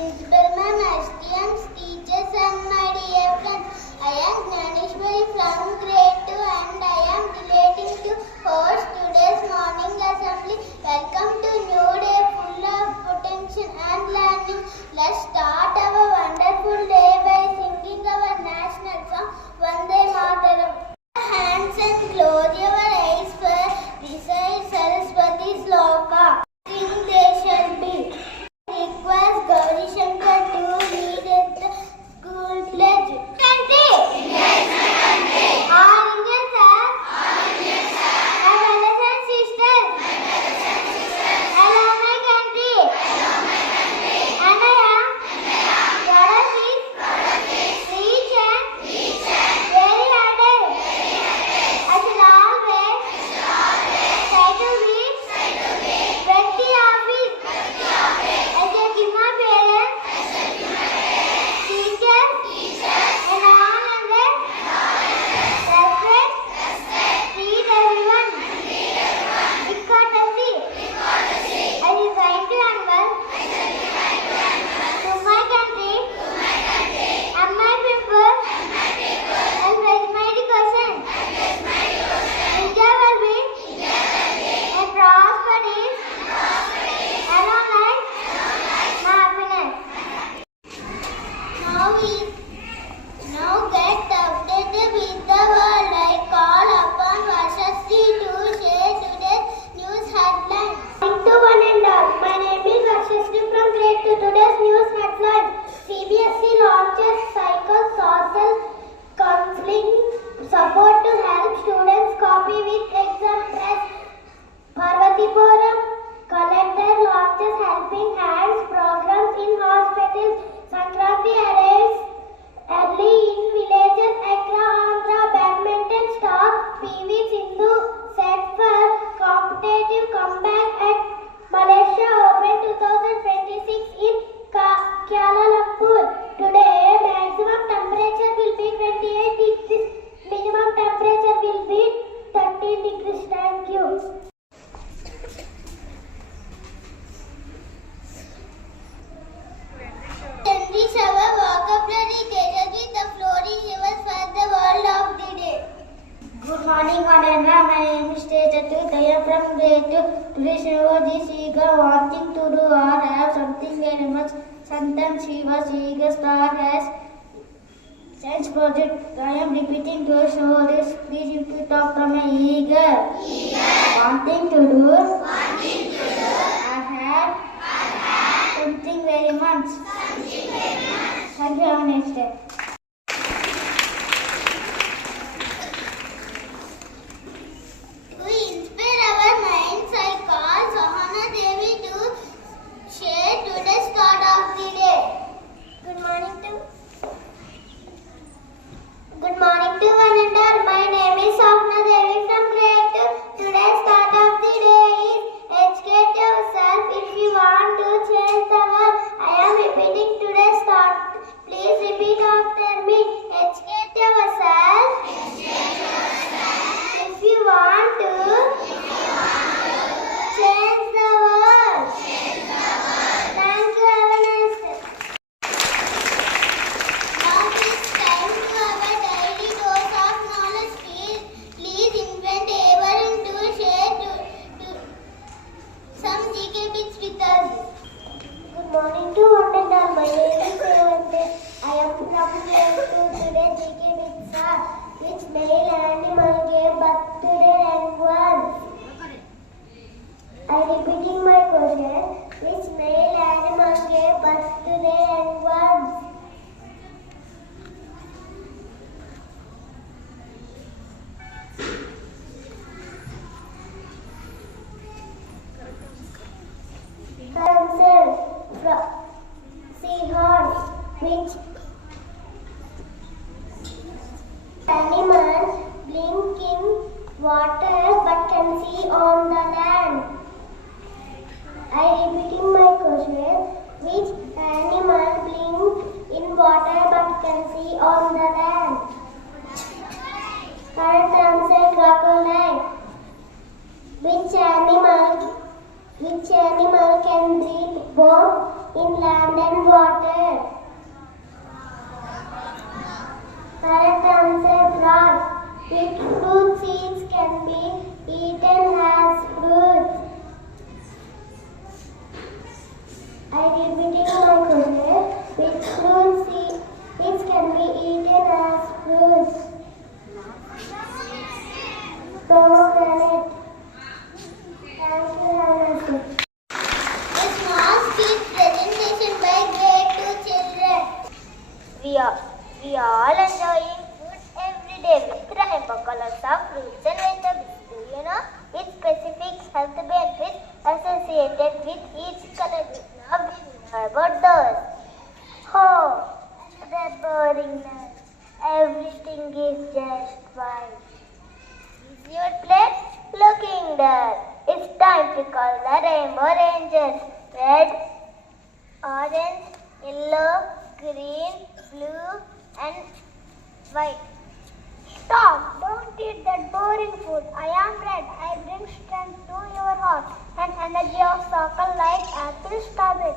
Principal Ma'am, STMs, teachers and my dear friends. I am Gnaneshwari from Grade 2 and I am delighted to host today's morning assembly. Welcome to new day full of potential and learning. Let's start our wonderful day by singing our national song, Vande Mataram. Hands and close your eyes for recite Saraswati's sloka. Sing they shall be. Request Gauri Shankar to lead at the school pledge. Country! Yes, my country! All Indians are? All Indians are. My brothers and sisters? My brothers and sisters. I love my country. I love my country. And I am? Proud of it. Proud of it. Rich and? Rich and? Very hearted. Very hearted. I shall always? Try to be? Try to be? Pretty of it. Pretty of it. I shall give my parents? I shall give my parents. Teachers? Teachers. And all others? Respect? Respect. Treat everyone? Treat everyone. With courtesy? With courtesy. I will try to honor? I shall be try to honor. To my country? To my country. And my people? And my people. And pledge my education? And pledge my education. India will be? India will be. And prosperity? And prosperity. And long life? And long life. My happiness. Now get updated with the world. I call upon Vashashri to share today's news headlines. To one and all. My name is Vashashri from Grade 2. Today's news headlines. CBSE launches psychosocial counseling support to help students copy with exam stress. Parvatipuram collector launches helping hands programs in hospitals. Sankranti arrives early in villages. Accra Andhra badminton star PV Sindhu set for competitive comeback at Malaysia Open 2026 in Kuala Lumpur. Today maximum temperature will be 28 degrees. Minimum temperature will be 13 degrees. Thank you. Enrich our vocabulary. Tejasvi, the floor is yours for the word of the day. Good morning, Ananda. My name is Tejasvi. I am from Grade 2. Today's word is eager, wanting to do or have something very much. Sometimes she was eager, start as science project. I am repeating to show this. Please repeat after me. Eager. Wanting to do. I have. Something very much. Thank you. Have a nice day. To inspire our minds, I call Sahana Devi to share today's thought of the day. Good morning to one and all. My name is Sahana Devi from Grade 2. Today's thought of the day is educate yourself if you want to change the world. I am repeating today's thought. Please repeat after me. Educate yourself. If you want to change the world. Thank you. Have a nice day. Now it's time to our daily dose of knowledge. Please invent ever to share to some GK bits with us. Good morning to one and all. My name is Devante. I am from Grade 2. Today GK bits are: which male animal gave birth to their young ones? I am repeating my question. Which male animal gave birth to their young ones? Answer: seahorse. Which animal blink in water but can see on the land? I repeating my question. Which animal blink in water but can see on the land? Correct answer: crocodile. Which animal can breathe both in land and water? Correct answer, frog. Which fruit seeds can be eaten as fruits? I repeating my question. Which fruit seeds can be eaten as fruits? Pomegranate. Thank you, Hannah. A small speech presentation by grade 2 children. We are all enjoying food every day with rainbow colors of fruits and vegetables. Do you know which specific health benefits associated with each color? Now we know about those. Oh, the boringness. Everything is just fine. Is your plate looking dull? It's time to call the Rainbow Rangers. Red, orange, yellow, green, blue and white. Stop! Don't eat that boring food. I am red. I bring strength to your heart and energy of soccer like apple strawberry.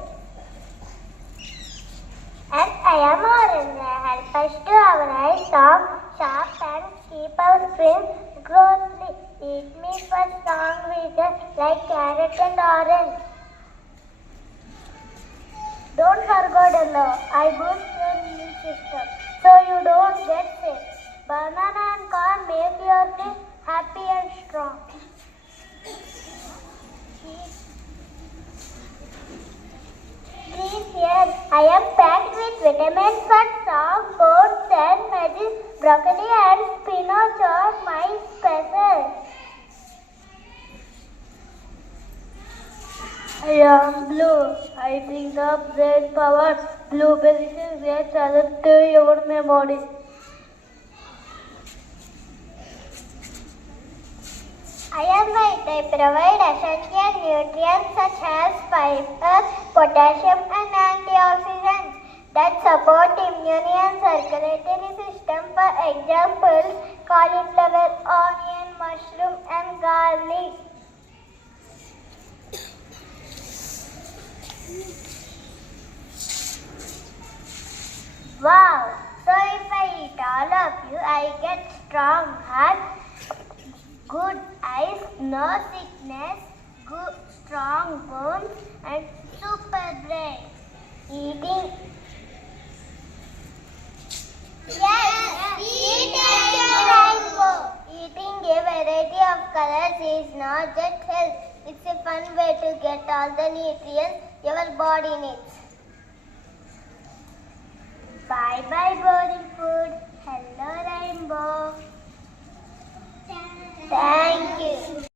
And I am orange. I help us to our eyes strong, sharp and keep our skin growthly. Eat me for strong vision like carrot and orange. Don't forget yellow. I boost your immune system so you don't get sick. Banana and corn make your skin happy and strong. Please here, I am packed with vitamins for strong bones and veggies. Broccoli and spinach are my special. I am blue. I bring up great power. Blueberries is great salad to your memory. I am white. I provide essential nutrients such as fiber, potassium and antioxidants that support immune and circulatory system. For example, cauliflower, onion, mushroom and garlic. Wow! So if I eat all of you, I get strong heart, good eyes, no sickness, good strong bones and super brain. Eating. Yes, eating a variety of colors is not just health. It's a fun way to get all the nutrients your body needs. Bye bye.